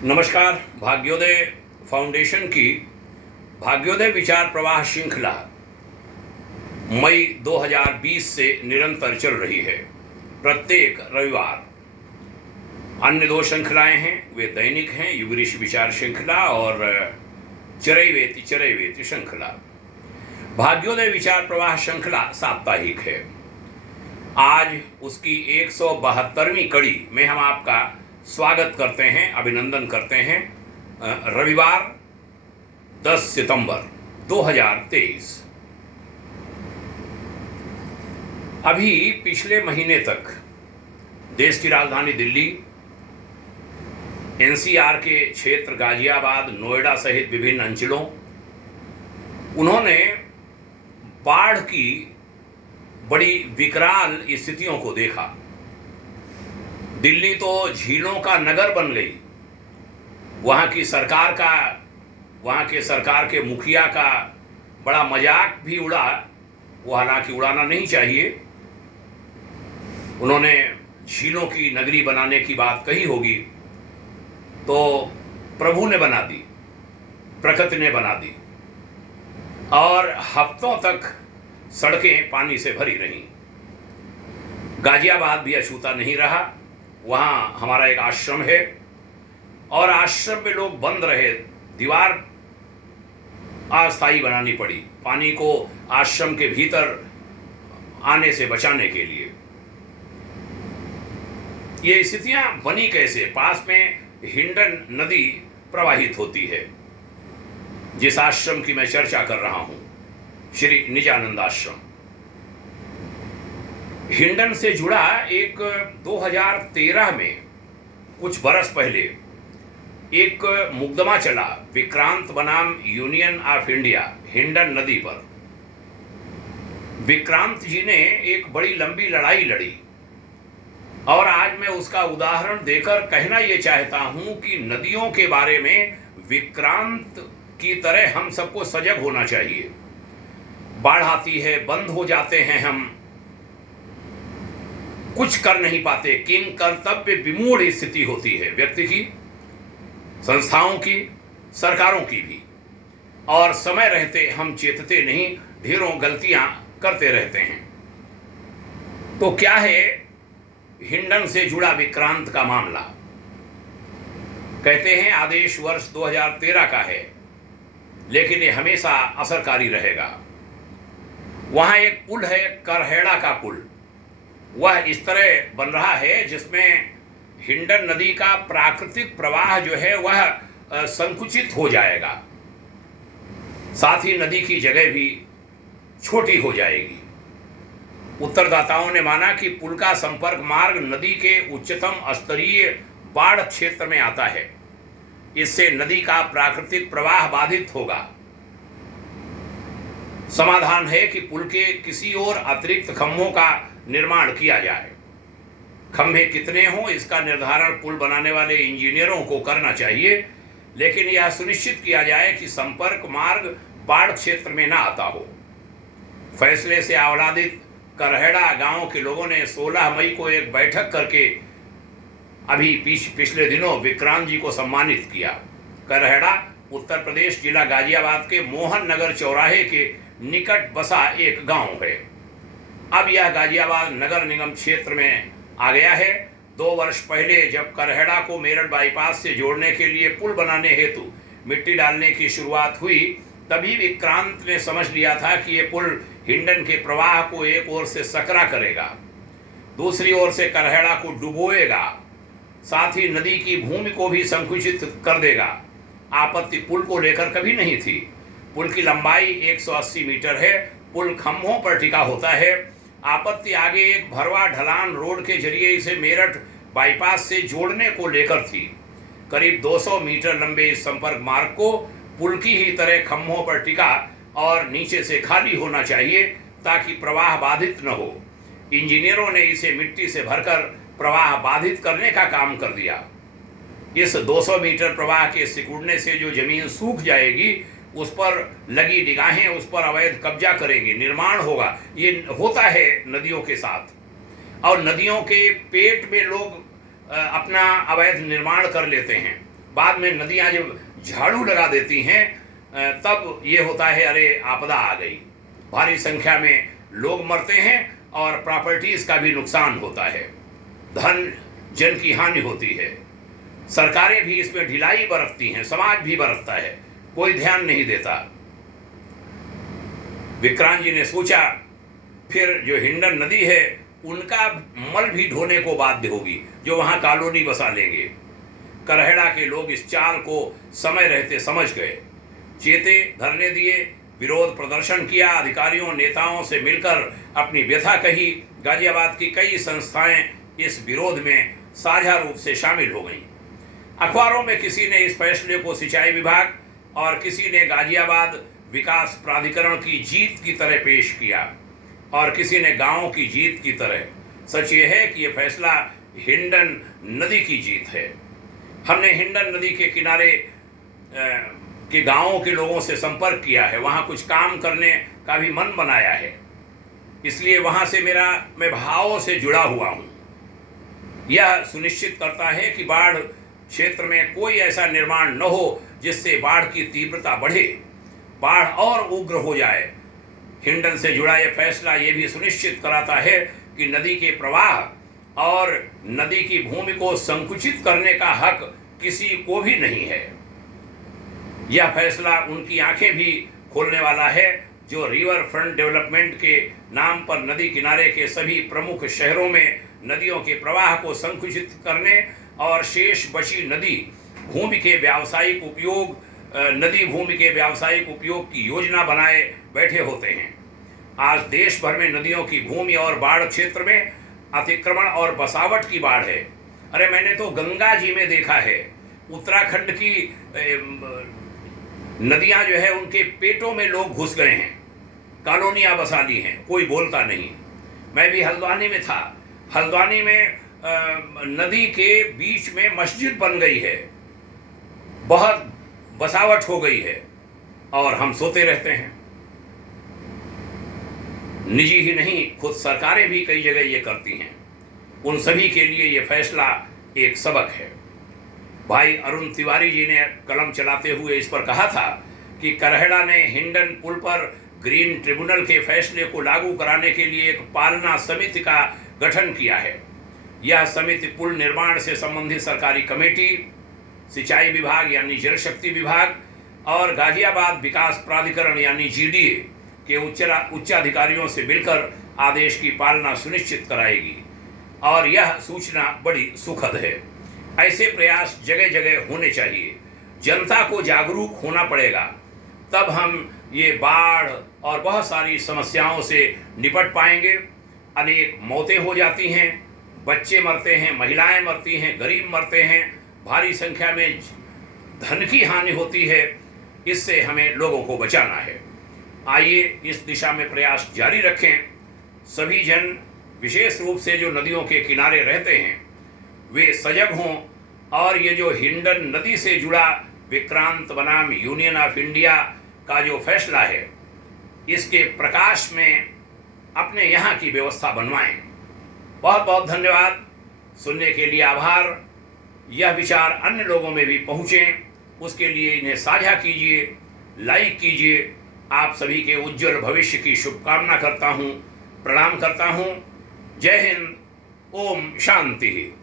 नमस्कार। भाग्योदय फाउंडेशन की भाग्योदय विचार प्रवाह श्रृंखला मई 2020 से निरंतर चल रही है। प्रत्येक रविवार अन्य दो श्रृंखलाएं हैं, वे दैनिक हैं, युगऋषि विचार श्रृंखला और चरैवेति श्रृंखला। भाग्योदय विचार प्रवाह श्रृंखला साप्ताहिक है। आज उसकी 172वीं कड़ी में हम आपका स्वागत करते हैं, अभिनंदन करते हैं। रविवार 10 सितंबर 2023। अभी पिछले महीने तक देश की राजधानी दिल्ली, एनसीआर के क्षेत्र गाजियाबाद, नोएडा सहित विभिन्न अंचलों उन्होंने बाढ़ की बड़ी विकराल स्थितियों को देखा। दिल्ली तो झीलों का नगर बन गई। वहाँ के सरकार के मुखिया का बड़ा मजाक भी उड़ा। वो हालांकि उड़ाना नहीं चाहिए। उन्होंने झीलों की नगरी बनाने की बात कही होगी तो प्रभु ने बना दी, प्रकृति ने बना दी और हफ्तों तक सड़कें पानी से भरी रहीं। गाजियाबाद भी अछूता नहीं रहा। वहाँ हमारा एक आश्रम है और आश्रम में लोग बंद रहे। दीवार अस्थायी बनानी पड़ी पानी को आश्रम के भीतर आने से बचाने के लिए। ये स्थितियां बनी कैसे? पास में हिंडन नदी प्रवाहित होती है। जिस आश्रम की मैं चर्चा कर रहा हूं, श्री निजानंद आश्रम, हिंडन से जुड़ा एक 2013 में कुछ बरस पहले एक मुकदमा चला विक्रांत बनाम यूनियन ऑफ इंडिया हिंडन नदी पर। विक्रांत जी ने एक बड़ी लंबी लड़ाई लड़ी और आज मैं उसका उदाहरण देकर कहना यह चाहता हूं कि नदियों के बारे में विक्रांत की तरह हम सबको सजग होना चाहिए। बाढ़ आती है, बंद हो जाते हैं, हम कुछ कर नहीं पाते। किंग कर्तव्य विमूढ़ स्थिति होती है, व्यक्ति की, संस्थाओं की, सरकारों की भी। और समय रहते हम चेतते नहीं, ढेरों गलतियां करते रहते हैं। तो क्या है हिंडन से जुड़ा विक्रांत का मामला? कहते हैं आदेश वर्ष 2013 का है, लेकिन ये हमेशा असरकारी रहेगा। वहां एक पुल है, करहेड़ा का पुल। वह इस तरह बन रहा है जिसमें हिंडन नदी का प्राकृतिक प्रवाह जो है वह संकुचित हो जाएगा। साथ ही नदी की जगह भी छोटी हो जाएगी। उत्तरदाताओं ने माना कि पुल का संपर्क मार्ग नदी के उच्चतम स्तरीय बाढ़ क्षेत्र में आता है। इससे नदी का प्राकृतिक प्रवाह बाधित होगा। समाधान है कि पुल के किसी और अतिरिक्त खंभों का निर्माण किया जाए। खंभे कितने हों इसका निर्धारण पुल बनाने वाले इंजीनियरों को करना चाहिए, लेकिन यह सुनिश्चित किया जाए कि संपर्क मार्ग बाढ़ क्षेत्र में न आता हो। फैसले से आह्लादित करहेड़ा गांव के लोगों ने 16 मई को एक बैठक करके अभी पिछले दिनों विक्रांत जी को सम्मानित किया। करहेड़ा उत्तर प्रदेश जिला गाजियाबाद के मोहन नगर चौराहे के निकट बसा एक गांव है। अब यह गाजियाबाद नगर निगम क्षेत्र में आ गया है। 2 वर्ष पहले जब करहेड़ा को मेरठ बाईपास से जोड़ने के लिए पुल बनाने हेतु मिट्टी डालने की शुरुआत हुई, तभी विक्रांत ने समझ लिया था कि ये पुल हिंडन के प्रवाह को एक ओर से सकरा करेगा, दूसरी ओर से करहेड़ा को डुबोएगा, साथ ही नदी की भूमि को भी संकुचित कर देगा। आपत्ति पुल को लेकर कभी नहीं थी। पुल की लंबाई 180 मीटर है। पुल खंभों पर टिका होता है। आपत्ति आगे एक भरवा ढलान रोड के जरिए इसे मेरठ बाईपास से जोड़ने को लेकर थी। करीब 200 मीटर लंबे इस संपर्क मार्ग को पुल की ही तरह खंभों पर टिका और नीचे से खाली होना चाहिए ताकि प्रवाह बाधित न हो। इंजीनियरों ने इसे मिट्टी से भरकर प्रवाह बाधित करने का काम कर दिया। इस 200 मीटर प्रवाह के सिकुड़ने से जो जमीन सूख जाएगी, उस पर लगी निगाहें उस पर अवैध कब्जा करेंगे, निर्माण होगा। ये होता है नदियों के साथ। और नदियों के पेट में लोग अपना अवैध निर्माण कर लेते हैं। बाद में नदियां जब झाड़ू लगा देती हैं तब ये होता है अरे आपदा आ गई, भारी संख्या में लोग मरते हैं और प्रॉपर्टीज का भी नुकसान होता है, धन जन की हानि होती है। सरकारें भी इसमें ढिलाई बरतती हैं, समाज भी बरतता है, कोई ध्यान नहीं देता। विक्रांत जी ने सोचा फिर जो हिंडन नदी है उनका मल भी ढोने को बाध्य होगी, जो वहां कॉलोनी बसा लेंगे। करहड़ा के लोग इस चाल को समय रहते समझ गए, चेते, धरने दिए, विरोध प्रदर्शन किया, अधिकारियों नेताओं से मिलकर अपनी व्यथा कही। गाजियाबाद की कई संस्थाएं इस विरोध में साझा रूप से शामिल हो गईं। अखबारों में किसी ने इस फैसले को सिंचाई विभाग और किसी ने गाजियाबाद विकास प्राधिकरण की जीत की तरह पेश किया और किसी ने गांवों की जीत की तरह। सच ये है कि यह फैसला हिंडन नदी की जीत है। हमने हिंडन नदी के किनारे के गांवों के लोगों से संपर्क किया है, वहां कुछ काम करने का भी मन बनाया है, इसलिए वहां से मैं भावों से जुड़ा हुआ हूं। यह सुनिश्चित करता है कि बाढ़ क्षेत्र में कोई ऐसा निर्माण न हो जिससे बाढ़ की तीव्रता बढ़े, बाढ़ और उग्र हो जाए। हिंडन से जुड़ा यह फैसला यह भी सुनिश्चित कराता है कि नदी के प्रवाह और नदी की भूमि को संकुचित करने का हक किसी को भी नहीं है। यह फैसला उनकी आंखें भी खोलने वाला है जो रिवर फ्रंट डेवलपमेंट के नाम पर नदी किनारे के सभी प्रमुख शहरों में नदियों के प्रवाह को संकुचित करने और शेष बची नदी भूमि के व्यावसायिक उपयोग की योजना बनाए बैठे होते हैं। आज देश भर में नदियों की भूमि और बाढ़ क्षेत्र में अतिक्रमण और बसावट की बाढ़ है। अरे मैंने तो गंगा जी में देखा है, उत्तराखंड की नदियां जो है उनके पेटों में लोग घुस गए हैं, कॉलोनियां बसा ली हैं, कोई बोलता नहीं। मैं भी हल्द्वानी में था, हल्द्वानी में नदी के बीच में मस्जिद बन गई है, बहुत बसावट हो गई है और हम सोते रहते हैं। निजी ही नहीं, खुद सरकारें भी कई जगह ये करती हैं। उन सभी के लिए ये फैसला एक सबक है। भाई अरुण तिवारी जी ने कलम चलाते हुए इस पर कहा था कि करहड़ा ने हिंडन पुल पर ग्रीन ट्रिब्यूनल के फैसले को लागू कराने के लिए एक पालना समिति का गठन किया है। यह समिति पुल निर्माण से संबंधित सरकारी कमेटी, सिंचाई विभाग यानी जल शक्ति विभाग और गाजियाबाद विकास प्राधिकरण यानी जीडीए के उच्चाधिकारियों से मिलकर आदेश की पालना सुनिश्चित कराएगी और यह सूचना बड़ी सुखद है। ऐसे प्रयास जगह जगह होने चाहिए। जनता को जागरूक होना पड़ेगा, तब हम ये बाढ़ और बहुत सारी समस्याओं से निपट पाएंगे। अनेक मौतें हो जाती हैं, बच्चे मरते हैं, महिलाएं मरती हैं, गरीब मरते हैं, भारी संख्या में धन की हानि होती है। इससे हमें लोगों को बचाना है। आइए इस दिशा में प्रयास जारी रखें। सभी जन, विशेष रूप से जो नदियों के किनारे रहते हैं, वे सजग हों और ये जो हिंडन नदी से जुड़ा विक्रांत बनाम यूनियन ऑफ इंडिया का जो फैसला है, इसके प्रकाश में अपने यहाँ की व्यवस्था बनवाएं। बहुत बहुत धन्यवाद। सुनने के लिए आभार। यह विचार अन्य लोगों में भी पहुँचें, उसके लिए इन्हें साझा कीजिए, लाइक कीजिए। आप सभी के उज्जवल भविष्य की शुभकामना करता हूँ, प्रणाम करता हूँ। जय हिंद। ओम शांति।